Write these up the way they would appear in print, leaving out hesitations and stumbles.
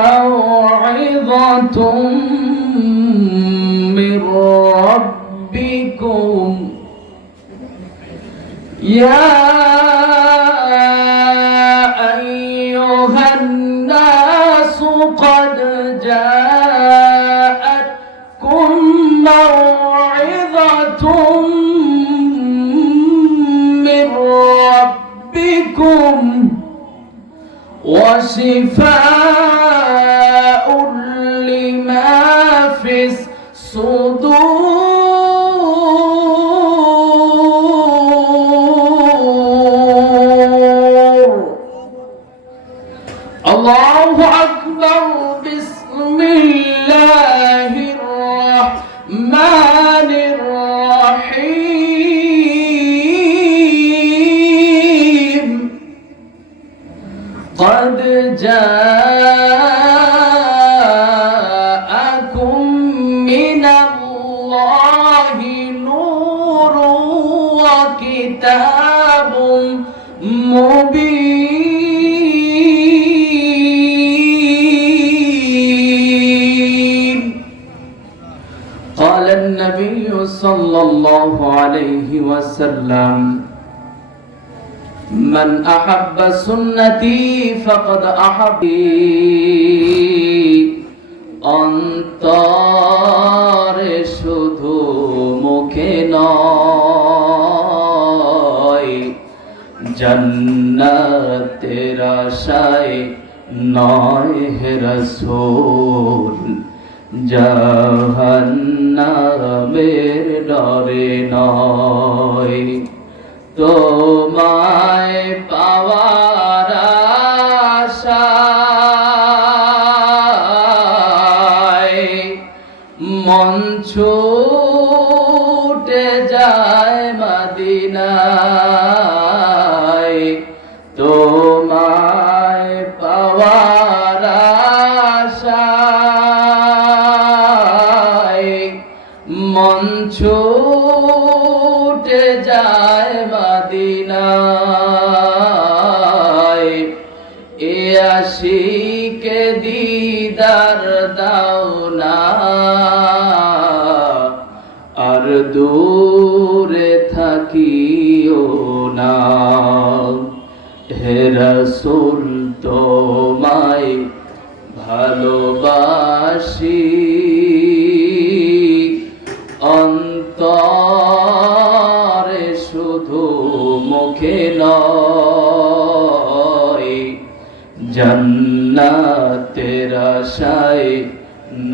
موعظة من ربكم يا أيها الناس قد جاءتكم موعظة من ربكم وشفاء لما في الصدور. الله أكبر. بسم الله الرحمن الرحيم. قد جاءكم من الله نور وكتاب مبين. قال النبي صلى الله عليه وسلم من أحب سنتي فقد أحبني। অন্তরে শুধু মুখে নয়, জান্নাতের আশায় নয় হে রাসূল, জাহান্নামের ডরে নয়। তোমায় পাওয়ার আশায় মন ছুটে যায় মদিনায়। তোমায় পাওয়ার আশায় মন ছুটে যায় মদিনায়। এ আশিকে দিদার দাও না, আর দূরে থাকিও না। হে রাসূল তোমায় ভালোবাসি, অন্তরে শুধু মুখে নয়, জান্নাতের আশায়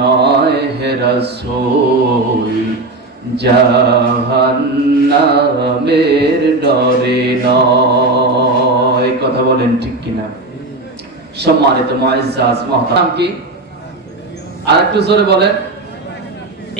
নয় হে রাসূল, জাহান্নামের ডরে নয়। কথা বলেন ঠিক কিনা? সম্মানিত মুআজ্জাজ মুহতারাম কি আরেকটু জোরে বলেন।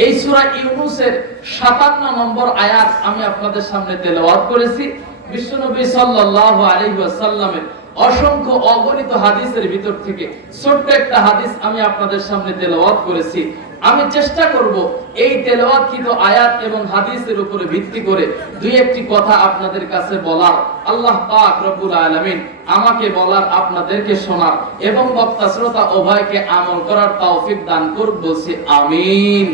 এই সূরা ইউনূসের ৫৭ নম্বর আয়াত আমি আপনাদের সামনে তেলাওয়াত করেছি। বিশ্বনবী সাল্লাল্লাহু আলাইহি ওয়াসাল্লামের অসংখ্য অগণিত হাদিসের ভিতর থেকে ছোট্ট একটা হাদিস আমি আপনাদের সামনে তেলাওয়াত করেছি। আমি চেষ্টা করব এই তেলাওয়াতকৃত আয়াত এবং হাদিসের উপরে ভিত্তি করে দুই একটি কথা আপনাদের কাছে বলার। আল্লাহ পাক রব্বুল আলামিন আমাকে বলার, আপনাদেরকে শোনার এবং বক্তা শ্রোতা উভয়কে আমল করার তৌফিক দান করুক। বলছি আমিন।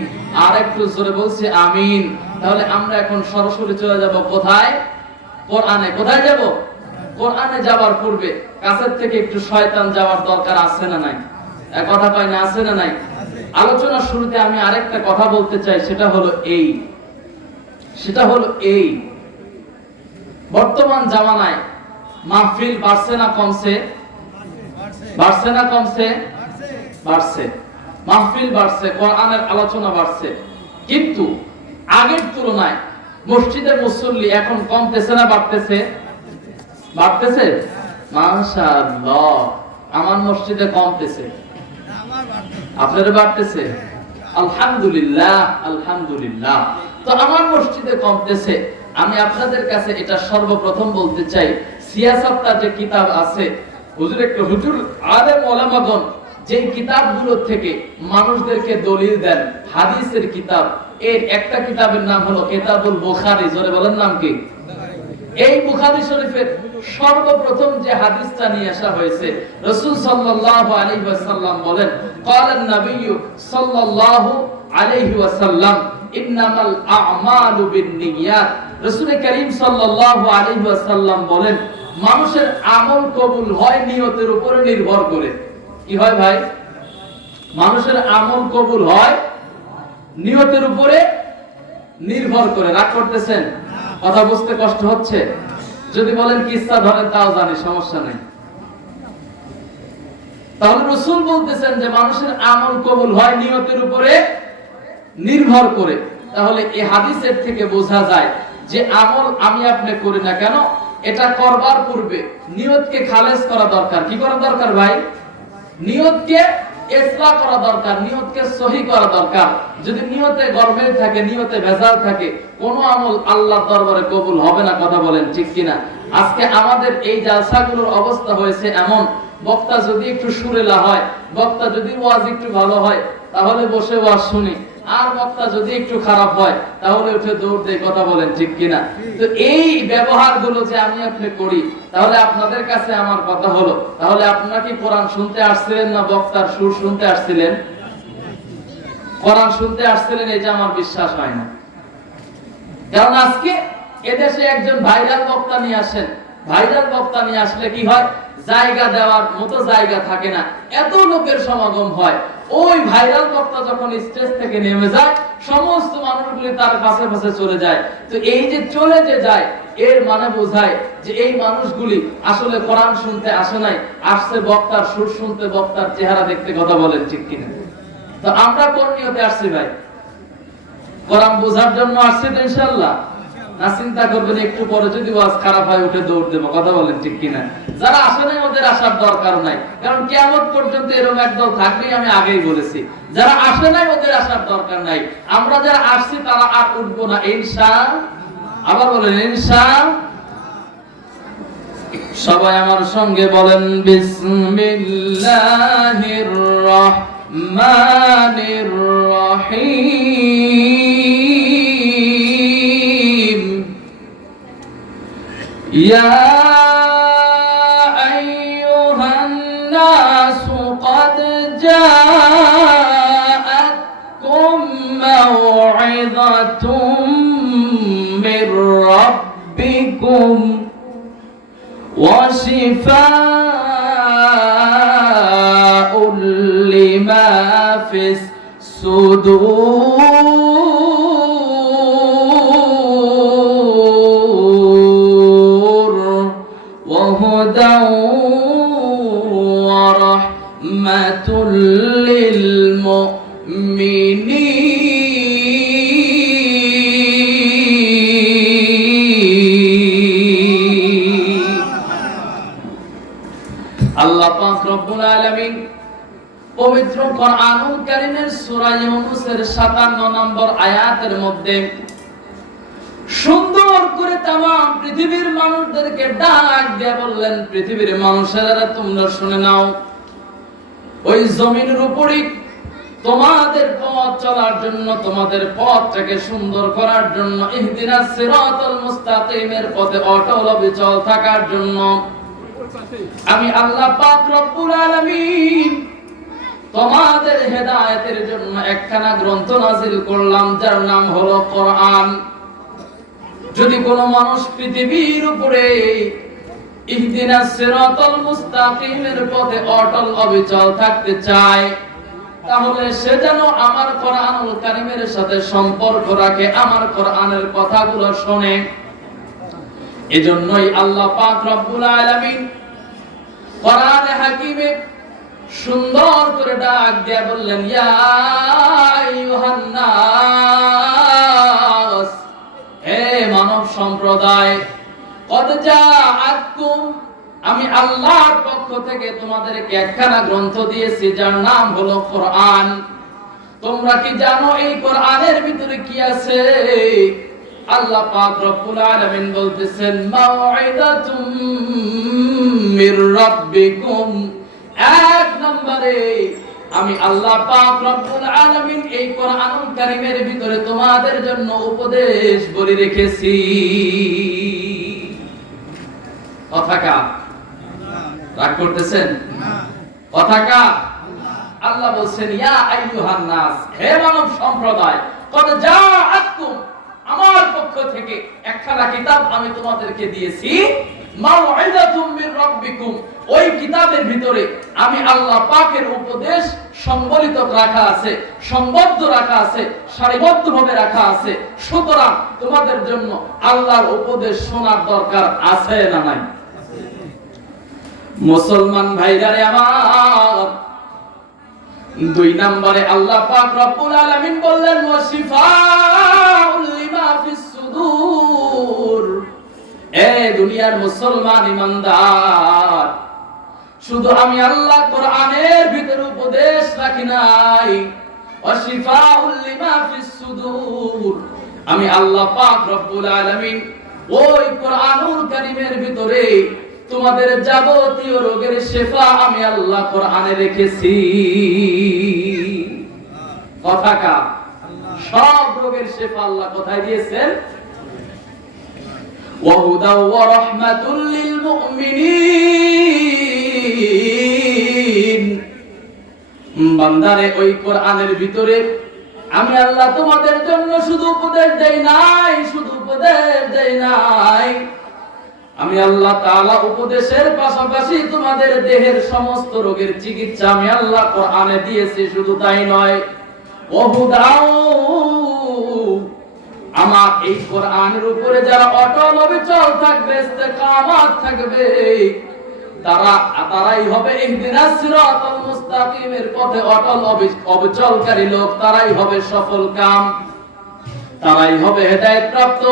আর একটু জোরে বলছি আমিন। তাহলে আমরা এখন সরাসরি চলে যাব কোথায়? কোরআনে। কোথায় যাব? কোরআনে যাওয়ার পূর্বে কাছের থেকে একটু শয়তান যাওয়ার দরকার আছে না নাই? এক কথা পাই না, আছে না নাই? আলোচনার শুরুতে আমি আরেকটা কথা বলতে চাই, সেটা হলো এই বর্তমান জামানায় মাহফিল বাড়ছে না কমছে? বাড়ছে না কমছে? বাড়ছে। মাহফিল বাড়ছে, কোরআনের আলোচনা বাড়ছে, কিন্তু আগের তুলনায় মসজিদের মুসল্লি এখন কমতেছে না বাড়তেছে? বাড়তেছে। মাশাআল্লাহ, আমার মসজিদে কমতেছে, আপনাদের বাড়তেছে। আলহামদুলিল্লাহ, আলহামদুলিল্লাহ। তো আমার মসজিদে কমতেছে। আমি আপনাদের কাছে এটা সর্বপ্রথম বলতে চাই, সিয়াসাতটা যে কিতাব আছে, হুজুর আলেম ওলামাগণ যে কিতাবগুলো থেকে মানুষদেরকে দলিল দেন, হাদিসের কিতাব, এর একটা কিতাবের নাম হলো কিতাবুল বুখারী। জোরে বলেন নাম কি? এই বুখারী শরীফের সর্বপ্রথম যে হাদিসটা নিয়ে আসা হয়েছে, রাসূল সাল্লাল্লাহু আলাইহি ওয়াসাল্লাম বলেন, ক্বালান নবিয়্যু সাল্লাল্লাহু আলাইহি ওয়াসাল্লাম ইন্নামাল আ'মালু বিন্নিয়াত। রাসূল করিম সাল্লাল্লাহু আলাইহি ওয়াসাল্লাম বলেন, মানুষের আমল কবুল হয় নিয়তের উপরে নির্ভর করে। কি হয় ভাই? মানুষের আমল কবুল হয় নিয়তের উপরে নির্ভর করে। রাগ করতেছেন? কথা বুঝতে কষ্ট হচ্ছে? যদি বলেন কিসসা ধরেন তাও জানি, সমস্যা নেই। তাহলে রাসূল বলতেছেন যে মানুষের আমল কবুল হয় নিয়তের উপরে নির্ভর করে। তাহলে এই হাদিসের থেকে বোঝা যায় যে আমল আমি আপনি করি না কেন, এটা করবার পূর্বে নিয়তকে খালেস করা দরকার। কি করা দরকার ভাই? নিয়তকে ইসলাহ করা দরকার, নিয়তকে সহি করা দরকার। যদি নিয়তে গরমিল থাকে, নিয়তে ভেজাল থাকে, কোন আমল আল্লাহর দরবারে কবুল হবে না। কথা বলেন ঠিক কিনা? আজকে আমাদের এই জালসাগুলোর অবস্থা হয়েছে এমন, বক্তা যদি একটু সুরেলা হয়, বক্তা যদি ওয়াজ একটু ভালো হয়, তাহলে বসে ওয়াজ শুনি। আর বক্তা যদি একটু খারাপ হয়, তাহলে উঠে দৌড় দেয়। কথা বলেন ঠিক কিনা? তো এই ব্যবহারগুলো যে আমি আপনি করি, তাহলে আপনাদের কাছে আমার কথা হলো, তাহলে আপনারা কি কোরআন শুনতে আসছিলেন না বক্তার সুর শুনতে আসছিলেন? কোরআন শুনতে আসছিলেন, এটা আমার বিশ্বাস হয় না। কারণ আজকে এদেশে একজন ভাইরাল বক্তা নিয়ে আসেন, ভাইরাল বক্তা নিয়ে আসলে কি হয়, জায়গা দেওয়ার মতো জায়গা থাকে না, এত লোকের সমাগম হয়। ওই ভাইরাল বক্তা যখন স্টেজ থেকে নেমে যায়, সমস্ত মানুষগুলি তার কাছে কাছে চলে যায়। তো এই যে চলে যে যায়, এর মানে বোঝায় যে এই মানুষগুলি আসলে কোরআন শুনতে আসে নাই, আসছে বক্তার সুর শুনতে, বক্তার চেহারা দেখতে। কথা বলেন ঠিক কিনা? তো আমরা কোন নিয়তে আসছি ভাই? কোরআন বোঝার জন্য আসছি তো ইনশাআল্লাহ? না চিন্তা করবেন একটু পরে যদি ওয়াজ খারাপ হয় উঠে দৌড় দেবো। কথা বলেন ঠিক কিনা? যারা আসে নাই ওদের আসার দরকার নাই, কারণ কিয়ামত পর্যন্ত এরকম একদল থাকবেই, আমি আগেই বলেছি। যারা আসে নাই ওদের আসার দরকার নাই। আমরা যারা আসছি তারা আর উঠবো না ইনশাআল্লাহ। আবার বলেন ইনশাআল্লাহ। সবাই আমার সঙ্গে বলেন বিসমিল্লাহির রহমানির রহিম। ইয়া আইয়ুহান নাসু ক্বাদ জাআতকুম মাউইযাতুম মির রাব্বিকুম وشفاء لما في الصدور وهدى ورحمة للمؤمنين। আল্লাহ পাক রব্বুল আলামিন পবিত্র কোরআনুল কারীমের সূরা ইউনূসের 57 নম্বর আয়াতের মধ্যে সুন্দর করে तमाम পৃথিবীর মানুষদেরকে ডাক দিয়ে বললেন, পৃথিবীর মানুষেরা তোমরা শুনে নাও, ওই জমিনের উপরে তোমাদের পথ চলার জন্য, তোমাদের পথটাকে সুন্দর করার জন্য, ইহদিনাস সিরাতাল মুস্তাকিমের পথে অটল অবিচল থাকার জন্য আমি আল্লাহ পাক রব্বুল আলামিন তোমাদের হেদায়েতের জন্য একখানা গ্রন্থ নাযিল করলাম, যার নাম হলো কোরআন। যদি কোনো মানুষ পৃথিবীর উপরে ইহদিনাস সিরাতাল মুস্তাকিমের পথে অটল অবিচল থাকতে চায়, তাহলে সে যেন আমার কোরআনুল কারীমের সাথে সম্পর্ক রাখে, আমার কোরআনের কথাগুলো শোনে। এজন্যই আল্লাহ পাক রব্বুল আলামিন কোরআনে হাকিমে সুন্দর করে ডাক দিয়ে বললেন, ইয়া আইয়ুহান নাস, হে মানব সম্প্রদায়, কদ জাআতকুম, আমি আল্লাহর পক্ষ থেকে তোমাদেরকে একখানা গ্রন্থ দিয়েছি, যার নাম হলো কোরআন। তোমরা কি জানো এই কোরআনের ভিতরে কি আছে? আল্লাহ পাক রব্বুল আলামিন বলতেছেন, মাউইযাতুম মির রাব্বিকুম। এক নম্বরে আমি আল্লাহ পাক রব্বুল আলামিন এই কোরআনুল কারীমের ভিতরে তোমাদের জন্য উপদেশ বলে রেখেছি। কথা কার? রাগ করতেছেন? কথা কার? আল্লাহ বলছেন ইয়া আইয়ুহান নাস, হে মানব সম্প্রদায়, কদ জাআতকুম, আমার পক্ষ থেকে একখানা কিতাব আমি তোমাদেরকে দিয়েছি, মাউইযাতুম মির রাব্বিকুম, ওই কিতাবের ভিতরে আমি আল্লাহ পাকের উপদেশ সংবলিত রাখা আছে, সংবদ্ধ রাখা আছে, সারিবদ্ধভাবে রাখা আছে। সুতরাং তোমাদের জন্য আল্লাহর উপদেশ শোনার দরকার আছে না নাই? মুসলমান ভাইরারে আমার, 2 নম্বরে আল্লাহ পাক রব্বুল আলামিন বললেন ওয়াশিফাউল লিমা ফিস সুদূর। এ দুনিয়ার মুসলমান ইমানদার, শুধু আমি আল্লাহ কোরআনের ভিতরে উপদেশ রাখি নাই, ওয়াশিফাউল লিমা ফিস সুদূর, আমি আল্লাহ পাক রব্বুল আলামিন ওই কোরআনুল কারীমের ভিতরে তোমাদের যাবতীয় রোগের শিফা আমি আল্লাহ কোরআনে রেখেছি। কথা কার? সব রোগের শিফা আল্লাহ কোথায় দিয়েছেন? ওয়া হুদা ওয়া রাহমাতুল লিল মুমিনিন। বান্দারে, ওই কোরআনের ভিতরে আমি আল্লাহ তোমাদের জন্য শুধু উপদেশ দেই নাই, শুধু উপদেশ দেই নাই, আমি আল্লাহ তাআলা উপদেশের পাশাপাশি তোমাদের দেহের সমস্ত রোগের চিকিৎসা আমি আল্লাহ কোরআনে দিয়েছি। শুধু তাই নয়, ওহুদাও, আমার এই কোরআনের উপরে যারা অটল অবিচল থাকবে, ইস্তেকামাত থাকবে, তারাই হবে ইহদিনাস সিরাতাল মুস্তাকিমের পথে অটল অবিচলকারী লোক, তারাই হবে সফল কাম, তারাই হবে হেদায়েত প্রাপ্ত।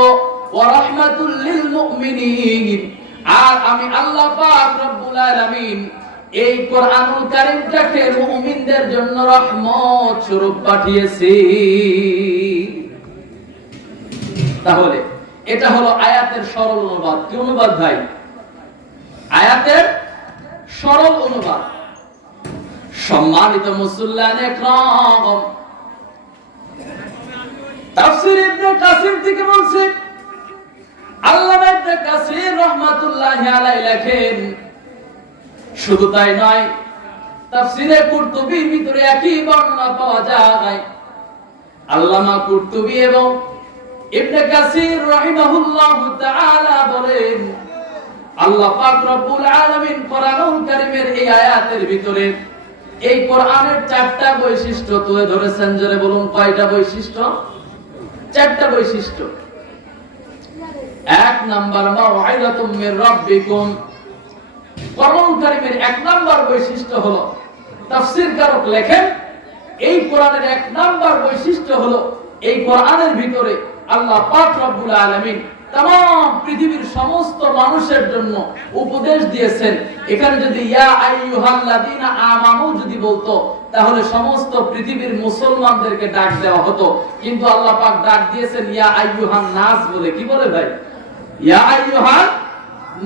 ওয়া রাহমাতুল লিল মুমিনিন, আর আমি আল্লাহ পাক রব্বুল আলামিন এই কোরআনুল কারীমটাকে মুমিনদের জন্য রহমত স্বরূপ পাঠিয়েছি। তাহলে এটা হলো আয়াতের সরল অনুবাদ। কি অনুবাদ ভাই? আয়াতের সরল অনুবাদ। সম্মানিত মুসল্লিয়ানে کرام, তাফসীর ইবনে কাসির থেকে বলছে, আল্লামা ইবনে কাসির রাহমাতুল্লাহি আলাইহি লেখেন, শুধু তাই নয়, তাফসীরে কুরতুবীর ভিতরে একই বর্ণনা পাওয়া যায়। আল্লামা কুরতুবী এবং ইবনে কাসির রাহিমাহুল্লাহু তাআলা বলেন, আল্লাহ পাক রব্বুল আলামিন কোরআনুল কারীমের এই আয়াতের ভিতরে এই কোরআনের 4টা বৈশিষ্ট্য তুলে ধরেছেন। জোরে বলুন, কয়টা বৈশিষ্ট্য? 4টা বৈশিষ্ট্য। 1 নাম্বার, মাউইযাতুম মির রাব্বিকুম। কোরআনুল কারীমের 1 নাম্বার বৈশিষ্ট্য হলো, তাফসীরকারক লেখেন, এই কোরআনের 1 নাম্বার বৈশিষ্ট্য হলো, এই কোরআনের ভিতরে আল্লাহ পাক রব্বুল আলামিন तमाम পৃথিবীর সমস্ত মানুষের জন্য উপদেশ দিয়েছেন। এখানে যদি ইয়া আইয়ুহাল্লাযীনা আমানু যদি বলতো, তাহলে সমস্ত পৃথিবীর মুসলমানদেরকে ডাক দেওয়া হতো, কিন্তু আল্লাহ পাক ডাক দিয়েছেন ইয়া আইয়ুহান নাস বলে। কি বলে ভাই? ইয়া আইয়ুহান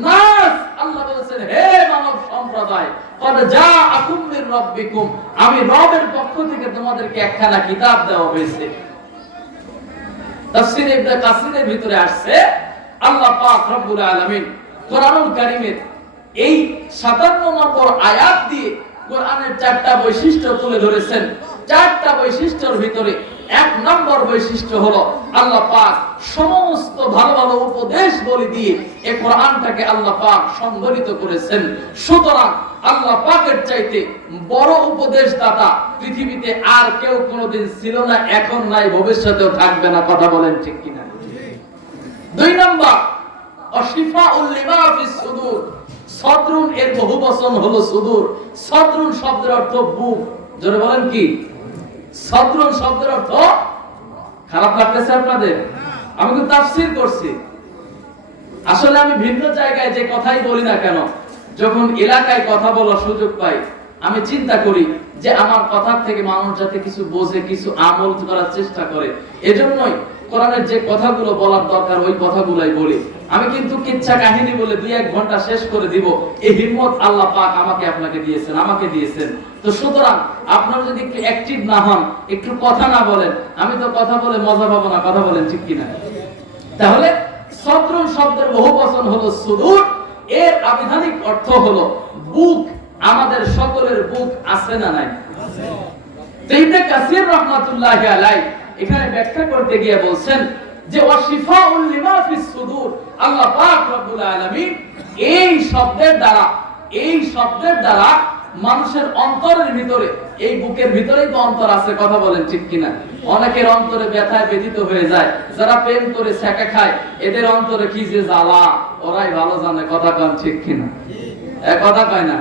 নাস। আল্লাহ বলেছেন, হে মানব সম্প্রদায়, কদ জাআকুম মির রাব্বিকুম, আমি রবের পক্ষ থেকে তোমাদেরকে একখানা কিতাব দেওয়া হয়েছে। তাফসীর ইবনে কাসিরের ভিতরে আসছে, আল্লাহ পাক রব্বুল আলামিন কোরআনুল কারীমের এই 57 নম্বর আয়াত দিয়ে কোরআনের 4টা বৈশিষ্ট্য তুলে ধরেছেন। 4টা বৈশিষ্ট্যের ভিতরে 1 নম্বর বৈশিষ্ট্য হলো, আল্লাহ পাক সমস্ত ভালো ভালো উপদেশ বলে দিয়ে এই কোরআনটাকে আল্লাহ পাক সংগঠিত করেছেন। সুতরাং আল্লাহ পাকের চাইতে বড় উপদেশদাতা পৃথিবীতে আর কেউ কোনোদিন ছিল না, এখন নাই, ভবিষ্যতেও থাকবে না। কথা বলেন ঠিক কিনা? 2 নম্বর, অশিফাউল লিমা ফিস সুদূর। সদরুন এর বহুবচন হলো সুদূর। সদরুন শব্দের অর্থ বুক। জোরে বলেন কি? সদরুন শব্দের অর্থ, খারাপ লাগতেছে আপনাদের? আমি তো তাফসীর করছি। আসলে আমি ভিন্ন জায়গায় যে কথাই বলি না কেন, যখন এলাকায় কথা বলার সুযোগ পাই, আমি চিন্তা করি যে আমার কথার থেকে মানুষ যাতে কিছু বোঝে, কিছু আমল করার চেষ্টা করে। এজন্যই কোরআনের যে কথাগুলো বলার দরকার ওই কথাগুলাই বলি। আমি কিন্তু কিচ্ছা কাহিনী বলে 2-1 ঘন্টা শেষ করে দিব, এই হিম্মত আল্লাহ পাক আমাকে আপনাকে দিয়েছেন, আমাকে দিয়েছেন। তো সুতরাং আপনারা যদি একটু অ্যাক্টিভ না হন, একটু কথা না বলেন, আমি তো কথা বলে মজা পাবো না। কথা বলেন ঠিক কিনা? তাহলে সদরুন শব্দের বহুবচন হলো সুদূর। এর আবিধানিক অর্থ হলো বুক। আমাদের সকলের বুক আছে না নাই? ইবনে কাসির রাহমাতুল্লাহি আলাইহি এখানে ব্যাখ্যা করতে গিয়ে বলছেন যে ওয়াশিফাউল লিমা ফিস সুদূর, আল্লাহ পাক রব্বুল আলামিন এই শব্দের দ্বারা মানুষের অন্তরের ভিতরে, এই বুকের ভিতরেই তো অন্তর আছে, কথা বলেন ঠিক কিনা? অনেকের অন্তরে ব্যথায় ব্যথিত হয়ে যায়, যারা প্রেম করে সেকা খায় এদের অন্তরে কি যে জ্বালা ওরাই ভালো জানে, কথা কন ঠিক কিনা? এক কথা কয় না?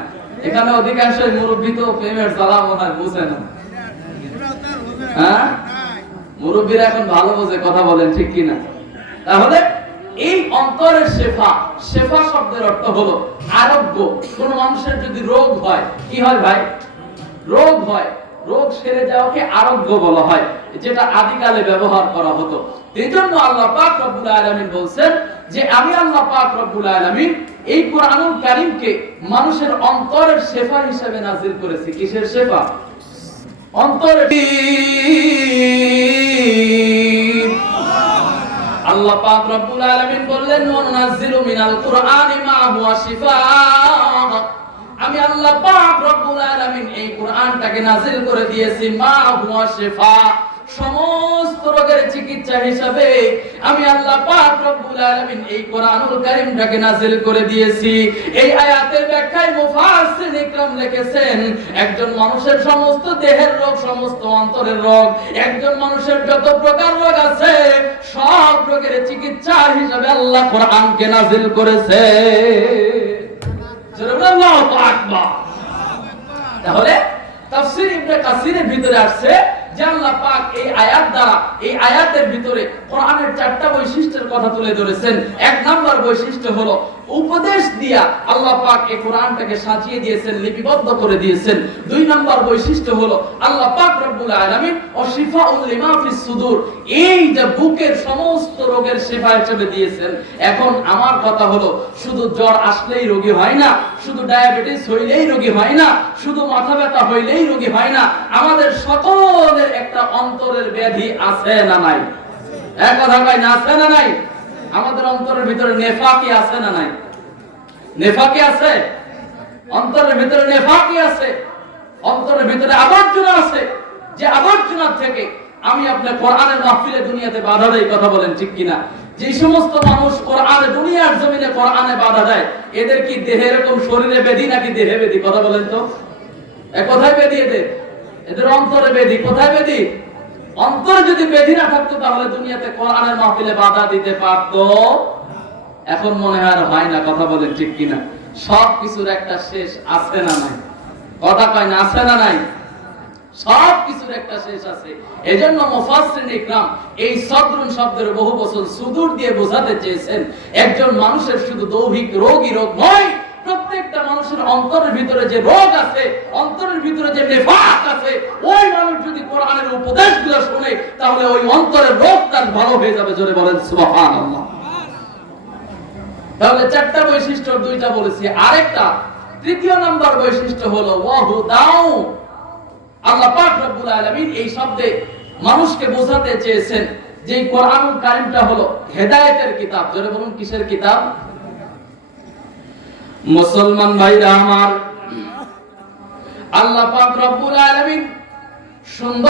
এখানে অধিকাংশ মুরব্বী তো প্রেমের জ্বালা মনে হয় বুঝে না। হ্যাঁ, মুরব্বীরা এখন ভালো বোঝে, কথা বলেন ঠিক কিনা? তাহলে এই অন্তরের শেফা শব্দের অর্থ হলো আরোগ্য। কোন মানুষের যদি রোগ হয়, কি হয় ভাই? রোগ হয়, রোগ সেরে যাওয়াকে আরোগ্য বলা হয়, যেটা আদিকালে ব্যবহার করা হতো। এই জন্য আল্লাহ পাক রব্বুল আলামিন বলছেন যে আমি আল্লাহ পাক রব্বুল আলামিন এই কুরআনুল কারীমকে মানুষের অন্তরের শেফা হিসেবে নাযিল করেছি। কিসের শেফা? অন্তরের। আল্লাহ পাক রব্বুল আলামিন বললেন ওয়ানাজ্জিলু মিনাল কুরআনি মা হুয়া শিফাআ, আমি আল্লাহ পাক রব্বুল আলামিন এই কুরআনটাকে নাযিল করে দিয়েছি মা হুয়া শিফা, সমস্ত রোগের চিকিৎসা হিসাবে আমি আল্লাহ পাক রব্বুল আলামিন এই কোরআনুল কারীমটাকে নাযিল করে দিয়েছি। এই আয়াতের ব্যাখ্যায় মুফাসসিরিন ইকরাম লিখেছেন একজন মানুষের সমস্ত দেহের রোগ, সমস্ত অন্তরের রোগ, একজন মানুষের যত প্রকার রোগ আছে সব রোগের চিকিৎসা হিসাবে আল্লাহ কোরআনকে নাযিল করেছে। আল্লাহু আকবার। তাহলে তাফসীর ইবনে কাসিরের ভিতরে আসছে যে আল্লাহ পাক এই আয়াত দ্বারা, এই আয়াতের ভিতরে কোরআনের 4টা বৈশিষ্ট্যের কথা তুলে ধরেছেন। এক নাম্বার বৈশিষ্ট্য হলো উপদেশ দিয়া আল্লাহ পাক এই কোরআনটাকে সাজিয়ে দিয়েছেন, লিপিবদ্ধ করে দিয়েছেন। 2 নাম্বার বৈশিষ্ট্য হলো আল্লাহ পাক রব্বুল আলামিন ওয়াশিফাউল লিমা ফিস সুদূর, এই যে বুকের সমস্ত রোগের শেফা হিসেবে দিয়েছেন। এখন আমার কথা হলো শুধু জ্বর আসলেই রোগী হয় না, শুধু ডায়াবেটিস হইলেই রোগী হয় না, শুধু মাথা ব্যথা হইলেই রোগী হয় না, আমাদের সকলের একটা অন্তরের ব্যাধি আছে না নাই? এক কথা কয় না, আছে না নাই? আমাদের অন্তরের ভিতরে নেফাকি আছে না নাই? নেফাকি আছে, অন্তরের ভিতরে নেফাকি আছে, অন্তরের ভিতরে আবর্জনা আছে, যে আবর্জনার থেকে আমি আপনার কোরআনের মাহফিলে দুনিয়াতে বাধা দেই, কথা বলেন ঠিক কিনা? যে সমস্ত মানুষ কোরআনে দুনিয়ার জমিনে কোরআনে বাধা দেয় এদের কি দেহে এরকম শরীরে বেদি নাকি দেহে বেদি? কথা বলেন তো, কোথায় বেদি এদের? এদের অন্তরে বেদি। কোথায় বেদি? অন্তরে যদি বেদি না থাকতো তাহলে দুনিয়াতে কোরআনের মাহফিলে বাধা দিতে পারতো? এখন মনে হয় আর হয় না, কথা বলেন ঠিক কিনা? সব কিছুর একটা শেষ আছে না নাই? কথা কয় না, আছে না নাই? সব কিছুর একটা শেষ আছে। এজন্য মুফাসসিরিন ইকরাম এই সদরুন শব্দের বহু বচন সুদূর দিয়ে বোঝাতে চেয়েছেন একজন মানুষের শুধু দৈহিক রোগই রোগ নয়, প্রত্যেকটা মানুষের অন্তরের ভিতরে যে রোগ আছে, অন্তরের ভিতরে যে নেফাক আছে, ওই মানুষ যদি কোরআনের উপদেশগুলো শুনে তাহলে ওই অন্তরের রোগ তার ভালো হয়ে যাবে। জোরে বলেন সুবহানাল্লাহ। তাহলে 4টা বৈশিষ্ট্য 2টা বলেছি, আরেকটা 3য় নাম্বার বৈশিষ্ট্য হলো ওয়াহুদাউ। আল্লাহ পাক রব্বুল আলামিন এই শব্দে মানুষকে বোঝাতে চেয়েছেন যে কোরআনুল কারীমটা হলো হেদায়েতের কিতাব। জোরে বলুন কিসের কিতাব? মুসলমান ভাইরা আমার, আল্লাহ পাক রব্বুল আলামিন সুন্দর